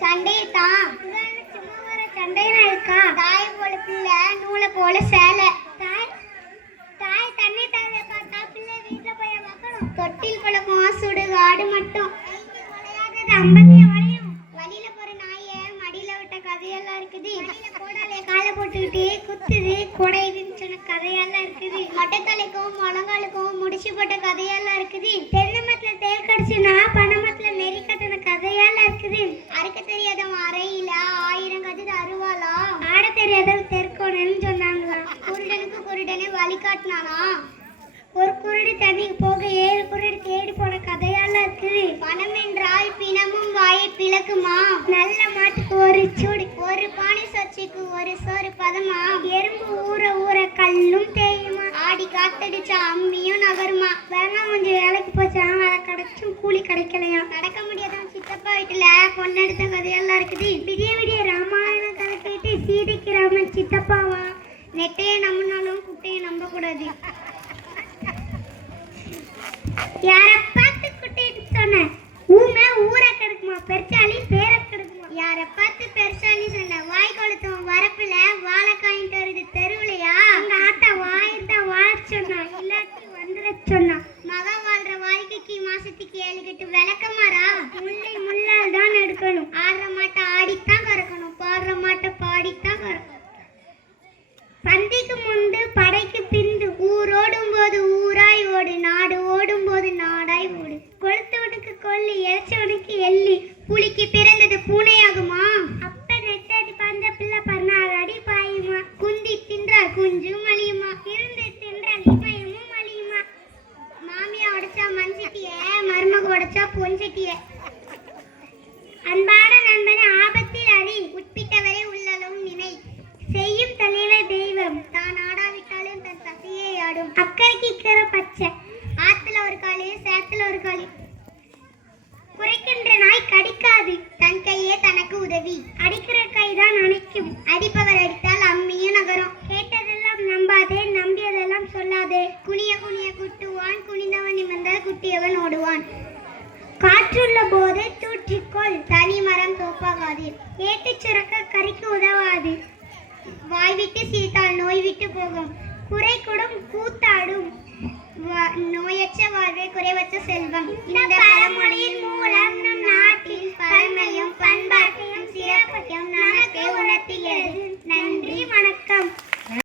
சண்டையத்தான் சண்டையா இருக்கா? தாய் போல பிள்ளை, நூலை போல சேலை. தாய் தன்னை தவிர பார்த்தா பிள்ளை வீட்டுல போய் பார்க்கணும். தொட்டில் பழக்கம் சுடுகாடு மட்டும். ஐம்பத்தி வளையும். வழியில போற நாய மடியில விட்ட கதையெல்லாம் இருக்குது. கோடாலே காலை போட்டுக்கிட்டு குத்துது கொடையுதுன்னு சொன்ன கதையெல்லாம் இருக்குது. மொட்டைத்தலைக்கும் முழங்காலுக்கும் முடிச்சு போட்ட கதையெல்லாம் இருக்குது. தென்னை மரத்துல தேல் கடிச்சுனா பனைமரத்துல நெறி கட்டின கதையெல்லாம் இருக்குது. அறுக்க தெரியாதவன் அறையில 1000 கதை அருவாளா. ஆட தெரியாதவன் தெற்கோணன்னு சொன்னாங்களாம். குருடனுக்கு குருடனே வழிகாட்டினானா. ஒரு குருடு தண்ணிக்கு போக 7 குருடு தேடி போன கதையெல்லாம் இருக்குது. பணம் என்றால் பிணமும் வாயை பிளக்குமா. நல்ல மாட்டுக்கு ஒரு சூடு, ஒரு பானை சொச்சுக்கு ஒரு சோறு பதமா. எறும்பு ஊற ஊற கல்லும் தேயுமா. ஆடி காத்தடிச்சா அம்மியும் நகருமா. வேணாம் கொஞ்சம் வேலைக்கு போச்சா, வேலை கிடைச்சும் கூலி கிடைக்கலையா. நடக்க முடியாதவன் சித்தப்பா வீட்டுல பொண்ணெடுத்த கதையெல்லாம் இருக்குது. விடிய விடிய ராமாயணம் கதை கேட்டு சீதைக்கு ராமன் சித்தப்பாவா. நெட்டையை நம்பினாலும் குட்டையை நம்ப கூடாது. யார பார்த்து குட்டிட்டு சொன்ன ஊமை ஊரை கெடுக்குமா, பெருச்சாலி பேரை கெடுக்குமா. யார பார்த்து பெருச்சாலி சொன்ன வாய் கொளுத்தும் வரப்புல வாழைக்காயிட்டு வருது தெருவுலையா. உங்க ஆத்தா வாயிருந்தா வாழ சொன்னா, இல்லாட்டி வந்துட சொன்னா. மகன் வாழ்ற வாழ்க்கைக்கு மாசத்துக்கு 7 கட்டு விளக்கமாறா. முல்லை முள்ளால் தான் எடுக்கணும். ஆடுற மாட்டை ஆடித்தான் கறக்கணும், பாடுற மாட்டை பாடித்தான் கறக்கணும். பந்திக்கு முந்து படைக்கு பிந்து ஊரோடும் போது ஊராய் ஓடு, நாடு ஓடும் போது நாடாய் ஓடு. கொளுத்தவனுக்கு கொல்லி, இறைச்சவனுக்கு எள்ளி, புலிக்கு பிறந்தது பூனையாகுமா. அப்ப நெட்டடி பஞ்ச பிள்ளை 16 அடி பாயுமா. குந்தி தின்றால் குஞ்சும் மலியுமா, இருந்து தின்றால் இமயமும் மலியுமா. மாமியா உடைச்சா மண்சட்டிய, மருமக உடைச்சா பொஞ்சட்டிய. அன்பான நண்பனை ஆபத்தில் அறி, உட்பிட்டவரை உள்ளளவும் நினை. செய்யும் தலைவர் தெய்வம், தான் ஆடாவிட்டாலும் தன் தசையை ஆடும். அக்கறைக்கு இக்கரை பச்சை, ஆத்துல ஒரு காலி சேத்துல ஒரு காலி. குறைக்கின்ற நாய் கடிக்காது, தன் கையே தனக்கு உதவி. அடிக்கிற கைதான் அணைக்கும், அடிப்பவர் அடித்தால் அம்மியும் நகரும். கேட்டதெல்லாம் நம்பாதே, நம்பியதெல்லாம் சொல்லாதே. குனிய குனிய குட்டுவான், குனிந்தவன் நிமிர்ந்தால் குட்டியவன் ஓடுவான். காற்றுள்ள போதே தூற்றிக்கொள், தனி மரம் தோப்பாகாது. ஏட்டு சுரக்க கறிக்கு உதவாது, வாய் விட்டு சிரித்தால் நோய் விட்டு போகும். குறை கொடும் கூத்தாடும், நோயற்ற வாழ்வே குறைவற்ற செல்வம். இந்த பழமொழியின் மூலம் நம் நாட்டின் பழமையும் பண்பாட்டையும் சிறப்பையும் நமக்கு உணர்த்துகிறது. நன்றி, வணக்கம்.